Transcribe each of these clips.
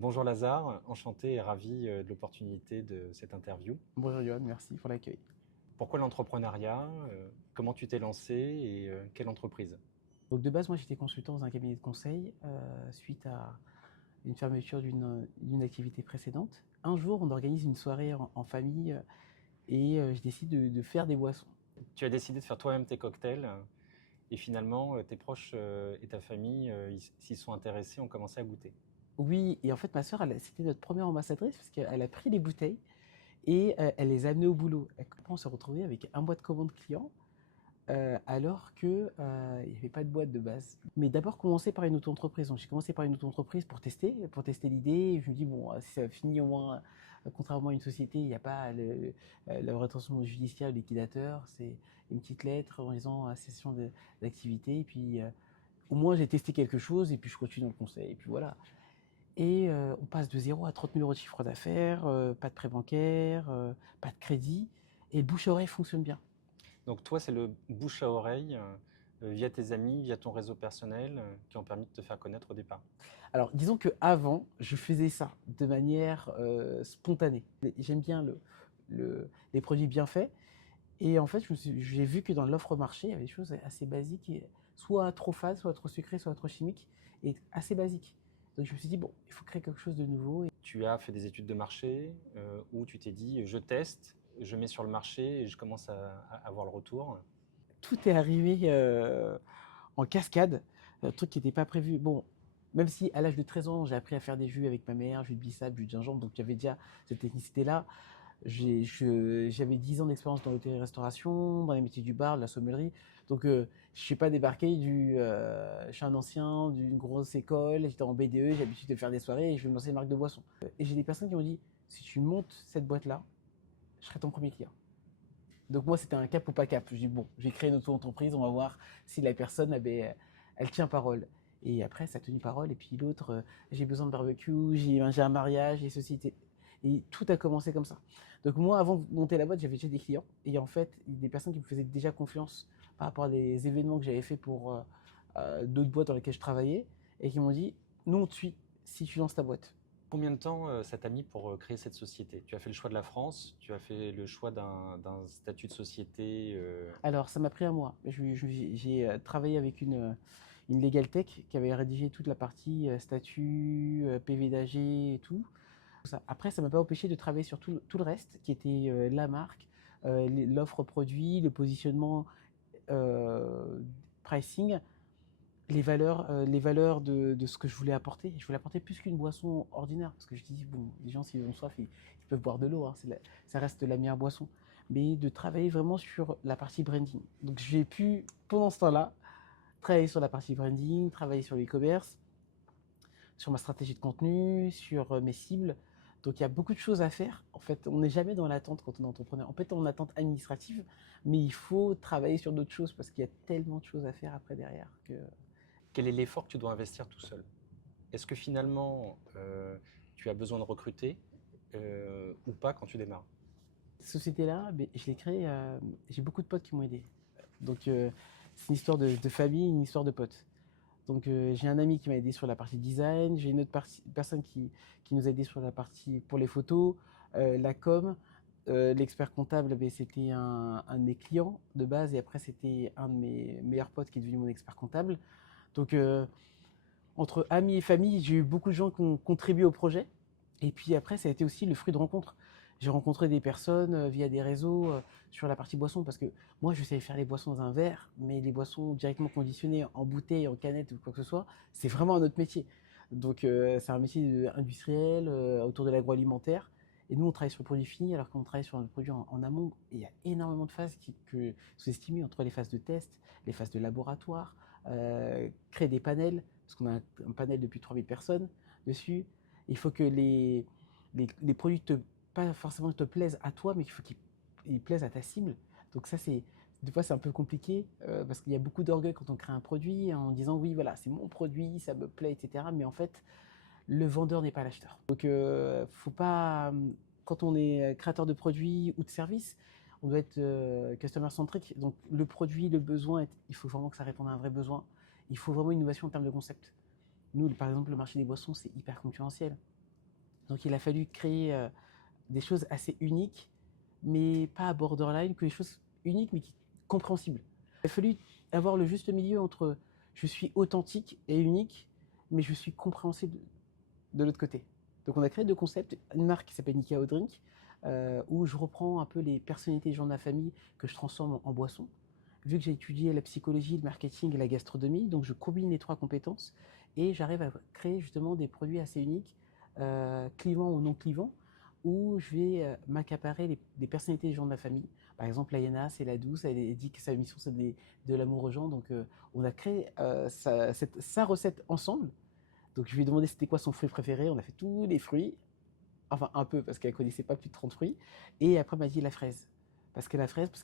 Bonjour Lazare, enchanté et ravi de l'opportunité de cette interview. Bonjour Johan, merci pour l'accueil. Pourquoi l'entrepreneuriat? Comment tu t'es lancé et quelle entreprise? Donc de base, moi j'étais consultant dans un cabinet de conseil suite à une fermeture d'une activité précédente. Un jour, on organise une soirée en famille et je décide de faire des boissons. Tu as décidé de faire toi-même tes cocktails et finalement tes proches et ta famille s'y sont intéressés, ont commencé à goûter. Oui, et en fait ma sœur, c'était notre première ambassadrice parce qu'elle a pris les bouteilles et elle les a amenées au boulot. Et après, on s'est retrouvé avec un mois de commande client alors que il n'y avait pas de boîte de base. Mais d'abord commencer par une auto-entreprise. Donc j'ai commencé par une auto-entreprise pour tester l'idée. Je me dis bon, si ça finit au moins, contrairement à une société, il n'y a pas la rétention judiciaire, le liquidateur. C'est une petite lettre en disant cessation d'activité. Et puis au moins j'ai testé quelque chose et puis je continue dans le conseil. Et puis voilà. Et on passe de 0 à 30 000 euros de chiffre d'affaires, pas de prêt bancaire, pas de crédit. Et le bouche à oreille fonctionne bien. Donc toi, c'est le bouche à oreille via tes amis, via ton réseau personnel qui ont permis de te faire connaître au départ. Alors, disons que avant, je faisais ça de manière spontanée. J'aime bien les produits bien faits. Et en fait, j'ai vu que dans l'offre marché, il y avait des choses assez basiques, soit trop fades, soit trop sucrées, soit trop chimiques, et assez basiques. Donc je me suis dit, bon, il faut créer quelque chose de nouveau. Tu as fait des études de marché où tu t'es dit je teste, je mets sur le marché et je commence à avoir le retour. Tout est arrivé en cascade, un truc qui n'était pas prévu. Bon, même si à l'âge de 13 ans, j'ai appris à faire des jus avec ma mère, jus de bissap, jus de gingembre, donc j'avais déjà cette technicité-là. J'avais 10 ans d'expérience dans l'hôtellerie-restauration, dans les métiers du bar, de la sommellerie. Donc, je ne suis pas débarqué je suis un ancien d'une grosse école, j'étais en BDE, j'ai l'habitude de faire des soirées et je vais me lancer une marque de boisson. Et j'ai des personnes qui m'ont dit, si tu montes cette boîte-là, je serai ton premier client. Donc moi, c'était un cap ou pas cap. Je dis, bon, j'ai créé une auto-entreprise, on va voir si la personne, elle tient parole. Et après, ça a tenu parole. Et puis l'autre, j'ai besoin de barbecue, j'ai un mariage, et ceci. Et tout a commencé comme ça. Donc moi, avant de monter la boîte, j'avais déjà des clients. Et en fait, des personnes qui me faisaient déjà confiance par rapport à des événements que j'avais fait pour d'autres boîtes dans lesquelles je travaillais. Et qui m'ont dit, nous, on te suit si tu lances ta boîte. Combien de temps ça t'a mis pour créer cette société? Tu as fait le choix de la France, tu as fait le choix d'un statut de société. Alors, ça m'a pris un mois. J'ai travaillé avec une Legal Tech qui avait rédigé toute la partie statut, PV d'AG et tout. Après, ça m'a pas empêché de travailler sur tout le reste, qui était la marque, l'offre produit, le positionnement, euh, pricing, les valeurs de ce que je voulais apporter. Je voulais apporter plus qu'une boisson ordinaire, parce que je dis, bon, les gens, s'ils ont soif, ils peuvent boire de l'eau, hein, ça reste la meilleure boisson. Mais de travailler vraiment sur la partie branding. Donc j'ai pu, pendant ce temps-là, travailler sur la partie branding, travailler sur l'e-commerce, sur ma stratégie de contenu, sur mes cibles. Donc il y a beaucoup de choses à faire. En fait, on n'est jamais dans l'attente quand on est entrepreneur. En fait, on est en attente administrative, mais il faut travailler sur d'autres choses parce qu'il y a tellement de choses à faire après derrière que Quel est l'effort que tu dois investir tout seul? Est-ce que finalement tu as besoin de recruter ou pas quand tu démarres? cette société-là, ben, je l'ai créée, j'ai beaucoup de potes qui m'ont aidé. Donc c'est une histoire de famille, une histoire de potes. Donc j'ai un ami qui m'a aidé sur la partie design, j'ai une autre personne qui nous a aidé sur la partie pour les photos, la com, l'expert comptable, ben, c'était un de mes clients de base et après c'était un de mes meilleurs potes qui est devenu mon expert comptable. Donc entre amis et famille, j'ai eu beaucoup de gens qui ont contribué au projet. Et puis après, ça a été aussi le fruit de rencontres. J'ai rencontré des personnes via des réseaux sur la partie boisson parce que moi, je savais faire les boissons dans un verre, mais les boissons directement conditionnées en bouteille, en canette ou quoi que ce soit, c'est vraiment un autre métier. Donc, c'est un métier industriel autour de l'agroalimentaire. Et nous, on travaille sur le produit fini alors qu'on travaille sur le produit en amont. Et il y a énormément de phases que sous-estimées entre les phases de test, les phases de laboratoire, créer des panels, parce qu'on a un panel depuis 3000 personnes dessus. Il faut que les produits pas forcément te plaisent à toi, mais qu'il faut qu'ils plaisent à ta cible. Donc ça, des fois, c'est un peu compliqué parce qu'il y a beaucoup d'orgueil quand on crée un produit en disant oui, voilà, c'est mon produit, ça me plaît, etc. Mais en fait, le vendeur n'est pas l'acheteur. Donc, faut pas, quand on est créateur de produits ou de services, on doit être customer centric. Donc, le produit, le besoin, il faut vraiment que ça réponde à un vrai besoin. Il faut vraiment une innovation en termes de concept. Nous, par exemple, le marché des boissons, c'est hyper concurrentiel. Donc il a fallu créer des choses assez uniques, mais pas à borderline, que des choses uniques mais compréhensibles. Il a fallu avoir le juste milieu entre je suis authentique et unique, mais je suis compréhensible de l'autre côté. Donc on a créé deux concepts, une marque qui s'appelle Nikao Drink, où je reprends un peu les personnalités des gens de ma famille que je transforme en boissons. Vu que j'ai étudié la psychologie, le marketing et la gastronomie, donc je combine les trois compétences et j'arrive à créer justement des produits assez uniques, clivants ou non clivants, où je vais m'accaparer des personnalités des gens de ma famille. Par exemple, Layana, c'est la douce, elle dit que sa mission c'est de l'amour aux gens, donc on a créé sa recette ensemble. Donc je lui ai demandé c'était quoi son fruit préféré, on a fait tous les fruits, enfin un peu parce qu'elle connaissait pas plus de 30 fruits, et après elle m'a dit la fraise. Parce que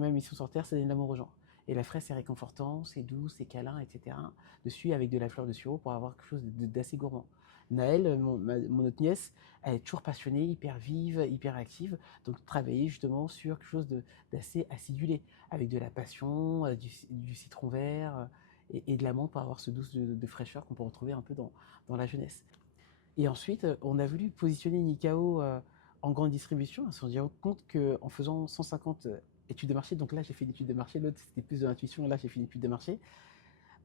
ma mission sur Terre c'est donner de l'amour aux gens. Et la fraise c'est réconfortant, c'est doux, c'est câlin, etc. Dessus avec de la fleur de sureau pour avoir quelque chose d'assez gourmand. Naël, mon autre nièce, elle est toujours passionnée, hyper vive, hyper active, donc travailler justement sur quelque chose d'assez acidulé, avec de la passion, du citron vert et de l'amande pour avoir ce douce de fraîcheur qu'on peut retrouver un peu dans la jeunesse. Et ensuite, on a voulu positionner Nikao en grande distribution. On s'est rendu compte qu'en faisant 150 études de marché, donc là j'ai fait une étude de marché, l'autre c'était plus de l'intuition, là j'ai fait une étude de marché,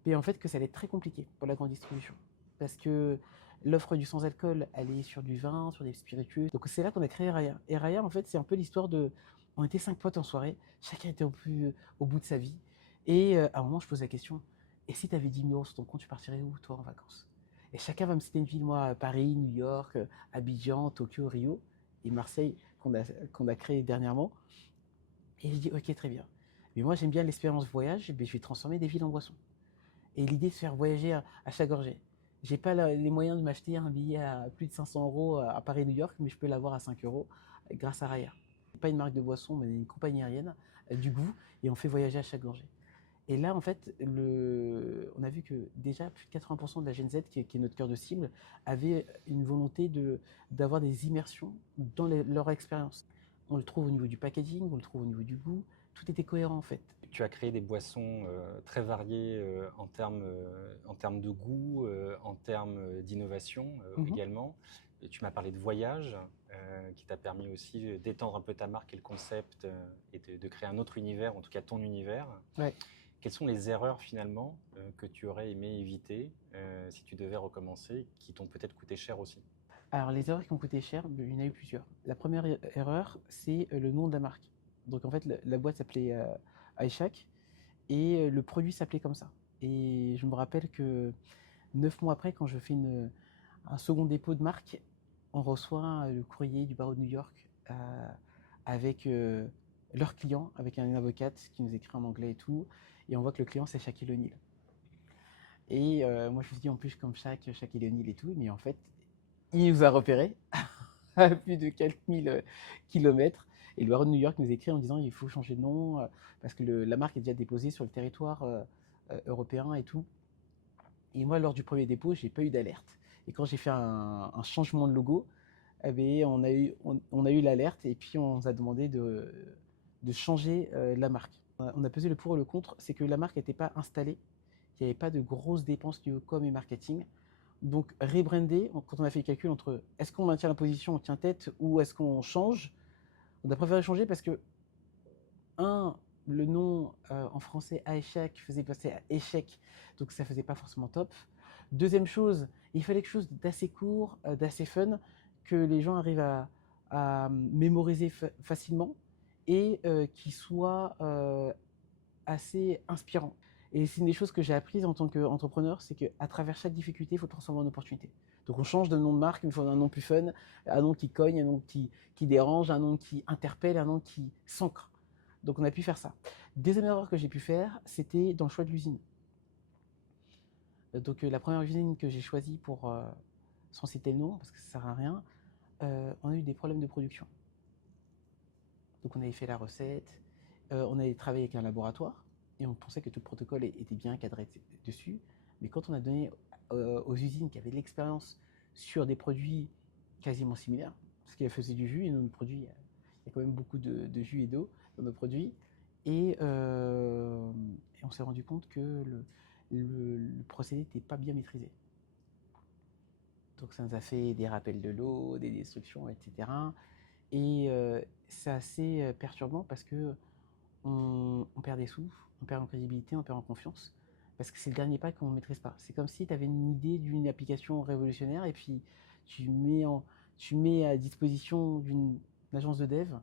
mais en fait que ça allait être très compliqué pour la grande distribution. Parce que l'offre du sans-alcool, elle est sur du vin, sur des spiritueux. Donc c'est là qu'on a créé Raya. Et Raya, en fait, c'est un peu l'histoire de... On était 5 potes en soirée, chacun était au bout de sa vie. Et à un moment, je pose la question, et si tu avais 10 000 euros sur ton compte, tu partirais où, toi, en vacances? Et chacun va me citer une ville, moi, Paris, New York, Abidjan, Tokyo, Rio, et Marseille, qu'on a créé dernièrement. Et je dis, ok, très bien. Mais moi, j'aime bien l'expérience voyage, mais je vais transformer des villes en boissons. Et l'idée de faire voyager à chaque gorgée. J'ai pas les moyens de m'acheter un billet à plus de 500 euros à Paris-New York, mais je peux l'avoir à 5 euros grâce à Raya. Pas une marque de boisson, mais une compagnie aérienne, du goût, et on fait voyager à chaque gorgée. Et là, en fait, on a vu que déjà plus de 80% de la Gen Z, qui est notre cœur de cible, avait une volonté d'avoir des immersions dans leur expérience. On le trouve au niveau du packaging, on le trouve au niveau du goût, tout était cohérent en fait. Tu as créé des boissons très variées en termes de goût, en termes d'innovation Mhm. également. Et tu m'as parlé de voyage, qui t'a permis aussi d'étendre un peu ta marque et le concept et de créer un autre univers, en tout cas ton univers. Ouais. Quelles sont les erreurs finalement que tu aurais aimé éviter si tu devais recommencer, qui t'ont peut-être coûté cher aussi? Alors, les erreurs qui ont coûté cher, il y en a eu plusieurs. La première erreur, c'est le nom de la marque. Donc, en fait, la boîte s'appelait iShack et le produit s'appelait comme ça. Et je me rappelle que 9 mois après, quand je fais un second dépôt de marque, on reçoit le courrier du barreau de New York avec leur client, avec un avocate qui nous écrit en anglais et tout. Et on voit que le client, c'est Shaquille O'Neal. Et moi, je me suis dit, en plus, comme Shaquille O'Neal et tout, mais en fait, il nous a repérés à plus de quelques mille kilomètres. Et le barreau de New York nous écrit en disant il faut changer de nom parce que la marque est déjà déposée sur le territoire européen et tout. Et moi, lors du premier dépôt, j'ai pas eu d'alerte. Et quand j'ai fait un changement de logo, eh bien, on a eu l'alerte et puis on nous a demandé de changer la marque. On a pesé le pour et le contre, c'est que la marque n'était pas installée, il n'y avait pas de grosses dépenses liées au com et marketing. Donc, rebrander, quand on a fait le calcul entre est-ce qu'on maintient la position, on tient tête, ou est-ce qu'on change, on a préféré changer parce que, le nom en français échec faisait passer à échec, donc ça faisait pas forcément top. Deuxième chose, il fallait quelque chose d'assez court, d'assez fun, que les gens arrivent à mémoriser facilement et qui soit assez inspirant. Et c'est une des choses que j'ai apprises en tant qu'entrepreneur, c'est qu'à travers chaque difficulté, il faut transformer en opportunité. Donc on change de nom de marque, il faut un nom plus fun, un nom qui cogne, un nom qui dérange, un nom qui interpelle, un nom qui s'ancre. Donc on a pu faire ça. Deuxième erreur que j'ai pu faire, c'était dans le choix de l'usine. Donc la première usine que j'ai choisie pour, sans citer le nom, parce que ça sert à rien, on a eu des problèmes de production. Donc on avait fait la recette, on avait travaillé avec un laboratoire, et on pensait que tout le protocole était bien cadré dessus. Mais quand on a donné aux usines qui avaient de l'expérience sur des produits quasiment similaires, parce qu'elles faisaient du jus, et dans nos produits, il y a quand même beaucoup de jus et d'eau dans nos produits, et on s'est rendu compte que le procédé n'était pas bien maîtrisé. Donc ça nous a fait des rappels de l'eau, des destructions, etc. Et c'est assez perturbant parce que on perd des sous, on perd en crédibilité, on perd en confiance. Parce que c'est le dernier pas qu'on ne maîtrise pas. C'est comme si tu avais une idée d'une application révolutionnaire et puis tu mets, tu mets à disposition d'une agence de dev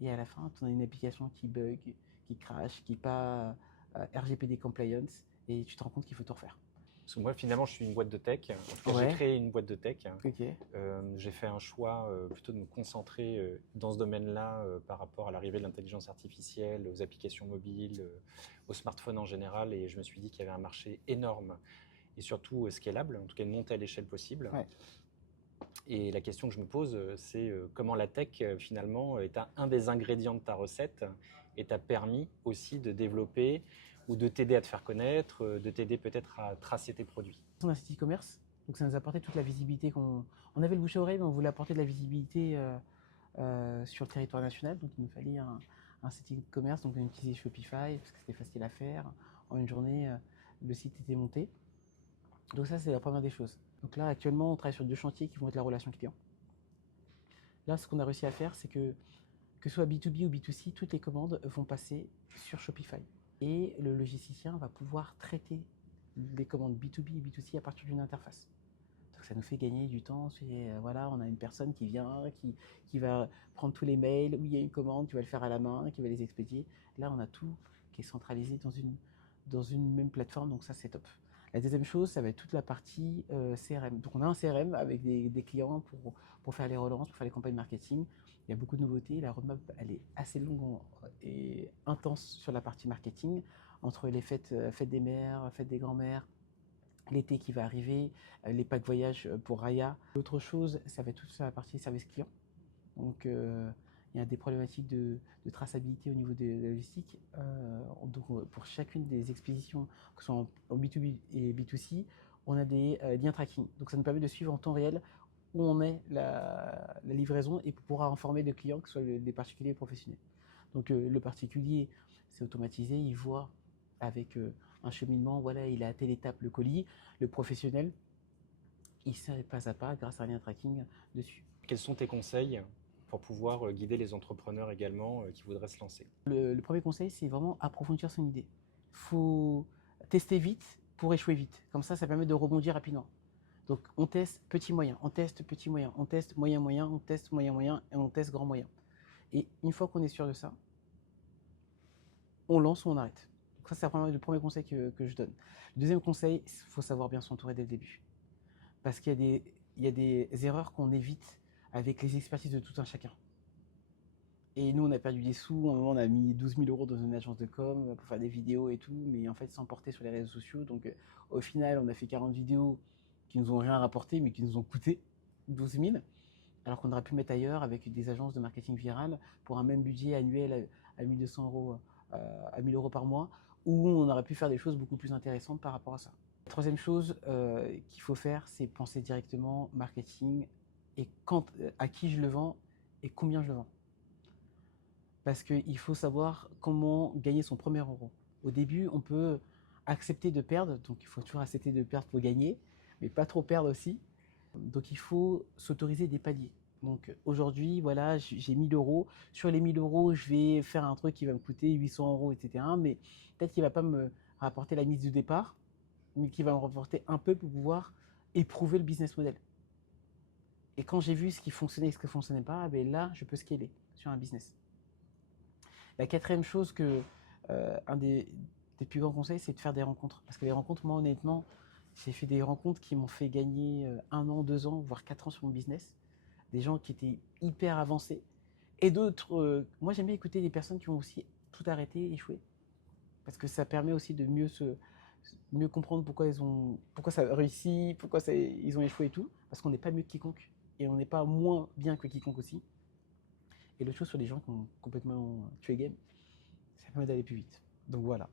et à la fin, tu as une application qui bug, qui crash, qui n'est pas RGPD compliance et tu te rends compte qu'il faut tout refaire. Parce que moi, finalement, je suis une boîte de tech. En tout cas, j'ai Ouais, créé une boîte de tech. ok. J'ai fait un choix plutôt de me concentrer dans ce domaine-là par rapport à l'arrivée de l'intelligence artificielle, aux applications mobiles, aux smartphones en général. Et je me suis dit qu'il y avait un marché énorme et surtout scalable, en tout cas de monter à l'échelle possible. Ouais. Et la question que je me pose, c'est comment la tech, finalement, est un des ingrédients de ta recette et t'a permis aussi de développer ou de t'aider à te faire connaître, de t'aider peut-être à tracer tes produits. On a un site e-commerce, donc ça nous a apporté toute la visibilité qu'on... On avait le bouche à oreille, mais on voulait apporter de la visibilité sur le territoire national, donc il nous fallait un site e-commerce, donc on a utilisé Shopify, parce que c'était facile à faire. En une journée, le site était monté. Donc ça, c'est la première des choses. Donc là, actuellement, on travaille sur 2 chantiers qui vont être la relation client. Là, ce qu'on a réussi à faire, c'est que ce soit B2B ou B2C, toutes les commandes vont passer sur Shopify. Et le logisticien va pouvoir traiter les commandes B2B et B2C à partir d'une interface. Donc ça nous fait gagner du temps. Voilà, on a une personne qui vient, qui va prendre tous les mails, où il y a une commande, qui va le faire à la main, qui va les expédier. Là, on a tout qui est centralisé dans une même plateforme, donc ça, c'est top. La deuxième chose, ça va être toute la partie CRM. Donc on a un CRM avec des clients pour faire les relances, pour faire les campagnes marketing. Il y a beaucoup de nouveautés. La roadmap, elle est assez longue et intense sur la partie marketing, entre les fêtes des mères, fêtes des grands-mères, l'été qui va arriver, les packs voyage pour Raya. L'autre chose, ça va être toute sur la partie service client. Donc il y a des problématiques de traçabilité au niveau de la logistique. Donc pour chacune des expéditions, que ce soit en B2B et B2C, on a des liens tracking. Donc ça nous permet de suivre en temps réel où on est la livraison et pour pouvoir informer le client, que ce soit des particuliers et professionnels. Donc le particulier, c'est automatisé, il voit avec un cheminement, voilà, il est à telle étape le colis. Le professionnel, il sait pas à pas grâce à un lien tracking dessus. Quels sont tes conseils pour pouvoir guider les entrepreneurs également qui voudraient se lancer? Le premier conseil, c'est vraiment approfondir son idée. Il faut tester vite pour échouer vite. Comme ça permet de rebondir rapidement. Donc on teste petit moyen, on teste petit moyen, on teste moyen moyen, on teste moyen moyen et on teste grand moyen. Et une fois qu'on est sûr de ça, on lance ou on arrête. Donc ça, c'est le premier conseil que je donne. Le deuxième conseil, il faut savoir bien s'entourer dès le début. Parce qu'il y a des erreurs qu'on évite avec les expertises de tout un chacun. Et nous, on a perdu des sous. À un moment, on a mis 12 000 € dans une agence de com pour faire des vidéos et tout, mais en fait, sans porter sur les réseaux sociaux. Donc, au final, on a fait 40 vidéos qui nous ont rien rapporté, mais qui nous ont coûté 12 000, alors qu'on aurait pu mettre ailleurs avec des agences de marketing viral pour un même budget annuel à 1 200 €, à 1 000 € par mois, où on aurait pu faire des choses beaucoup plus intéressantes par rapport à ça. La troisième chose qu'il faut faire, c'est penser directement marketing et à qui je le vends et combien je le vends. Parce qu'il faut savoir comment gagner son premier euro. Au début, on peut accepter de perdre, donc il faut toujours accepter de perdre pour gagner, mais pas trop perdre aussi. Donc il faut s'autoriser des paliers. Donc aujourd'hui, voilà, j'ai 1 000 €. Sur les 1 000 €, je vais faire un truc qui va me coûter 800 €, etc. Mais peut-être qu'il ne va pas me rapporter la mise du départ, mais qui va me rapporter un peu pour pouvoir éprouver le business model. Et quand j'ai vu ce qui fonctionnait et ce qui ne fonctionnait pas, ben là, je peux scaler sur un business. La quatrième chose un des plus grands conseils, c'est de faire des rencontres. Parce que les rencontres, moi, honnêtement, j'ai fait des rencontres qui m'ont fait gagner 1 an, 2 ans, voire 4 ans sur mon business. Des gens qui étaient hyper avancés. Et d'autres, moi, j'aime bien écouter des personnes qui ont aussi tout arrêté, échoué. Parce que ça permet aussi de mieux comprendre pourquoi ça a réussi, pourquoi ils ont échoué et tout. Parce qu'on n'est pas mieux que quiconque. Et on n'est pas moins bien que quiconque aussi. Et l'autre chose sur les gens qui ont complètement tué game, ça permet d'aller plus vite. Donc voilà.